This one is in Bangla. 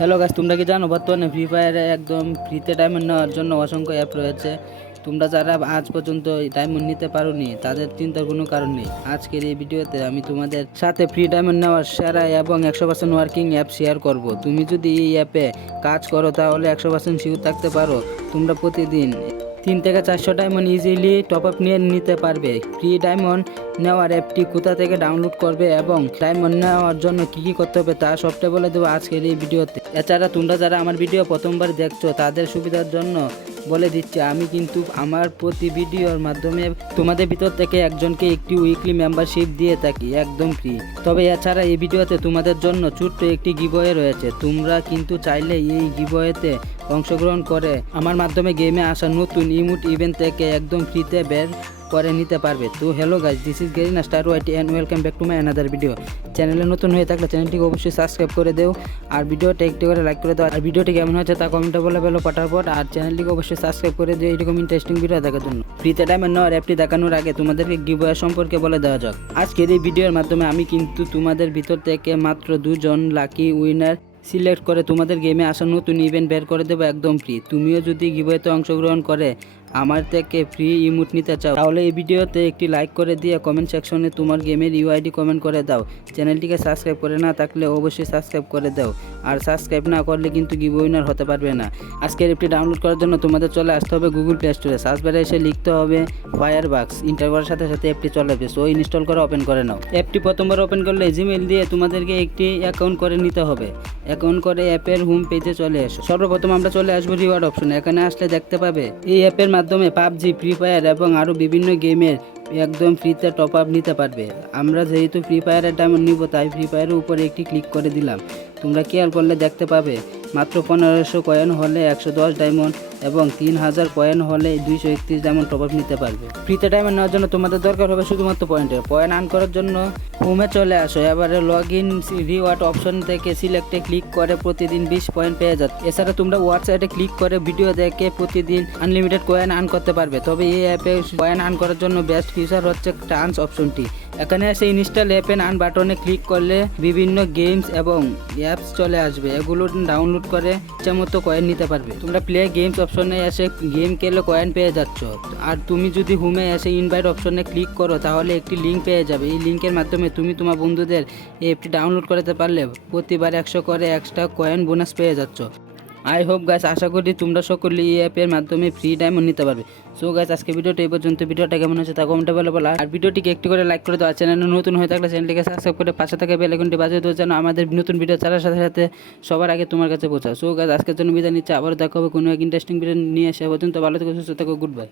হ্যালো গাছ তোমরা কি জানো? বর্তমানে ফ্রি ফায়ারে একদম ফ্রিতে ডায়মন্ড নেওয়ার জন্য অসংখ্য অ্যাপ রয়েছে। তোমরা যারা আজ পর্যন্ত ডায়মন্ড নিতে পারোনি, তাদের চিন্তার কোনো কারণ নেই। আজকের এই ভিডিওতে আমি তোমাদের সাথে ফ্রি ডায়মন্ড নেওয়ার সেরা এবং একশো পার্সেন্ট ওয়ার্কিং অ্যাপ শেয়ার করব। তুমি যদি এই অ্যাপে কাজ করো, তাহলে একশো পার্সেন্ট শিওর থাকতে পারো। তোমরা প্রতিদিন তিন থেকে চারশো ডায়মন্ড ইজিলি টপ আপ নিয়ে নিতে পারবে। ফ্রি ডায়মন্ড নেওয়ার অ্যাপটি কোথা থেকে ডাউনলোড করবে এবং ডায়মন্ড নেওয়ার জন্য কী কী করতে হবে তা সবটা বলে দেবো আজকের এই ভিডিওতে। এছাড়া তোমরা যারা আমার ভিডিও প্রথমবার দেখছ, তাদের সুবিধার জন্য বলে দিচ্ছি, আমি কিন্তু আমার প্রতি ভিডিওর মাধ্যমে তোমাদের ভিতর থেকে একজনকে একটি উইকলি মেম্বারশিপ দিয়ে থাকি, একদম ফ্রি তবে এছাড়া এই ভিডিওতে তোমাদের জন্য ছোট্ট একটি গিবয়ে রয়েছে। তোমরা কিন্তু চাইলে এই গিবয়েতে অংশগ্রহণ করে। আমার মাধ্যমে গেমে আসা নতুন ইমুট ইভেন্ট থেকে একদম ফ্রিতে বের করে নিতে পারবে। তো hello guys this is Garena star YT and welcome back to my another video চ্যানেলে নতুন হয়ে থাকলে চ্যানেলটিকে অবশ্যই সাবস্ক্রাইব করে দেও। আর ভিডিওটা একটি করে লাইক করে দাও। আর ভিডিওটি কেমন হচ্ছে তা কমেন্টে বলে বেলো পটাপট। আর চ্যানেলটিকে অবশ্যই সাবস্ক্রাইব করে দিও। এরকম ইন্টারেস্টিং ভিডিও দেখার জন্য। ফ্রিতে টাইমের নেওয়ার অ্যাপটি দেখানোর আগে তোমাদেরকে গিবয়ের সম্পর্কে বলে দেওয়া যাক। আজকের এই ভিডিওর মাধ্যমে আমি কিন্তু তোমাদের ভিতর থেকে মাত্র দুজন লাকি উইনার সিলেক্ট করে তোমাদের গেমে আসা নতুন ইভেন্ট বের করে দেবো একদম ফ্রি তুমিও যদি গিবোয়েতে অংশগ্রহণ করে আমার থেকে ফ্রি ইমোট নিতে চাও, তাহলে এই ভিডিওতে একটি লাইক করে দিয়ে কমেন্ট সেকশনে তোমার গেমের ইউআইডি কমেন্ট করে দাও। চ্যানেলটিকে সাবস্ক্রাইব করে না থাকলে অবশ্যই সাবস্ক্রাইব করে দাও। আর সাবস্ক্রাইব না করলে কিন্তু গিভ উইনার হতে পারবে না। আজকের অ্যাপটি ডাউনলোড করার জন্য তোমাদের চলে আসতে হবে গুগল প্লে স্টোরে সার্চ বারে এসে লিখতে হবে ফায়ার বাক্স ইন্টার করার সাথে সাথে অ্যাপটি চলে আসবে। সো ইনস্টল করে ওপেন করে নাও। অ্যাপটি প্রথমবার ওপেন করলে জিমেল দিয়ে তোমাদেরকে একটি অ্যাকাউন্ট করে নিতে হবে। অ্যাকাউন্ট করে অ্যাপের হোম পেজে চলে এসো। সর্বপ্রথম আমরা চলে আসব রিওয়ার্ড অপশন এখানে আসলে দেখতে পাবে, এই অ্যাপের মাধ্যমে পাবজি ফ্রি ফায়ার এবং আরও বিভিন্ন গেমের একদম ফ্রিতে টপ আপ নিতে পারবে। আমরা যেহেতু ফ্রি ফায়ারের ডায়মন্ড নিব, তাই ফ্রি ফায়ারের উপরে একটি ক্লিক করে দিলাম। তোমরা কেয়ার করলে দেখতে পাবে? মাত্র পনেরোশো কয়েন হলে একশো দশ ডায়মন্ড এবং তিন হাজার কয়েন হলে দুইশো একত্রিশ ডায়মন্ড টপ আপ নিতে পারবে। ফ্রিতে ডায়মন্ড নেওয়ার জন্য তোমাদের দরকার হবে শুধুমাত্র পয়েন্টের পয়েন্ট আর্ন করার জন্য হোমে চলে আসো। এবারে লগ ইন রিওয়ার্ড অপশন থেকে সিলেক্টে ক্লিক করে প্রতিদিন বিশ পয়েন্ট পেয়ে যাচ্ছে। এছাড়া তোমরা ওয়েবসাইটে ক্লিক করে ভিডিও দেখে প্রতিদিন আনলিমিটেড কয়েন আর্ন করতে পারবে। তবে এই অ্যাপে কয়েন আর্ন করার জন্য বেস্ট ফিচার হচ্ছে ট্রান্স অপশনটি এখানে এসে ইনস্টল অ্যাপ এন্ড আন বাটনে ক্লিক করলে বিভিন্ন গেমস এবং অ্যাপস চলে আসবে। এগুলো ডাউনলোড করে ইচ্ছা মতো কয়েন নিতে পারবে। তোমরা প্লে গেমস অপশনে এসে গেম খেলে কয়েন পেয়ে যাচ্ছ। আর তুমি যদি হোমে এসে ইনভাইট অপশনে ক্লিক করো, তাহলে একটি লিঙ্ক পেয়ে যাবে। এই লিঙ্কের মাধ্যমে তুমি তোমার বন্ধুদের অ্যাপটি ডাউনলোড করতে পারলে প্রতিবার একশো করে এক্সট্রা কয়েন বোনাস পেয়ে যাচ্ছ। আই হোপ গাছ আশা করি তোমরা সকলে এই অ্যাপের মাধ্যমে ফ্রি ডায়মন্ড নিতে পারবে। সো গাছ আজকে ভিডিওটা এই পর্যন্ত। ভিডিওটা কেমন হচ্ছে তা কমেন্টে বলে বলা। আর ভিডিওটিকে একটু করে লাইক করে দেওয়া চ্যানেল নতুন হয়ে থাকলে চ্যানেলটিকে সাবস্ক্রাইব করে পাশে থাকা বেল আইকনটি বাজিয়ে দেওয়ার জন্য আমাদের নতুন ভিডিও চালার সাথে সাথে সবার আগে তোমার কাছে পৌঁছা সো গাছ আজকের জন্য বিদায় নিচ্ছে। আবার দেখা হবে কোনো এক ইন্টারেস্টিং ভিডিও নিয়ে। আসে পর্যন্ত ভালো থেকে, সুস্থ থাকো গুড বাই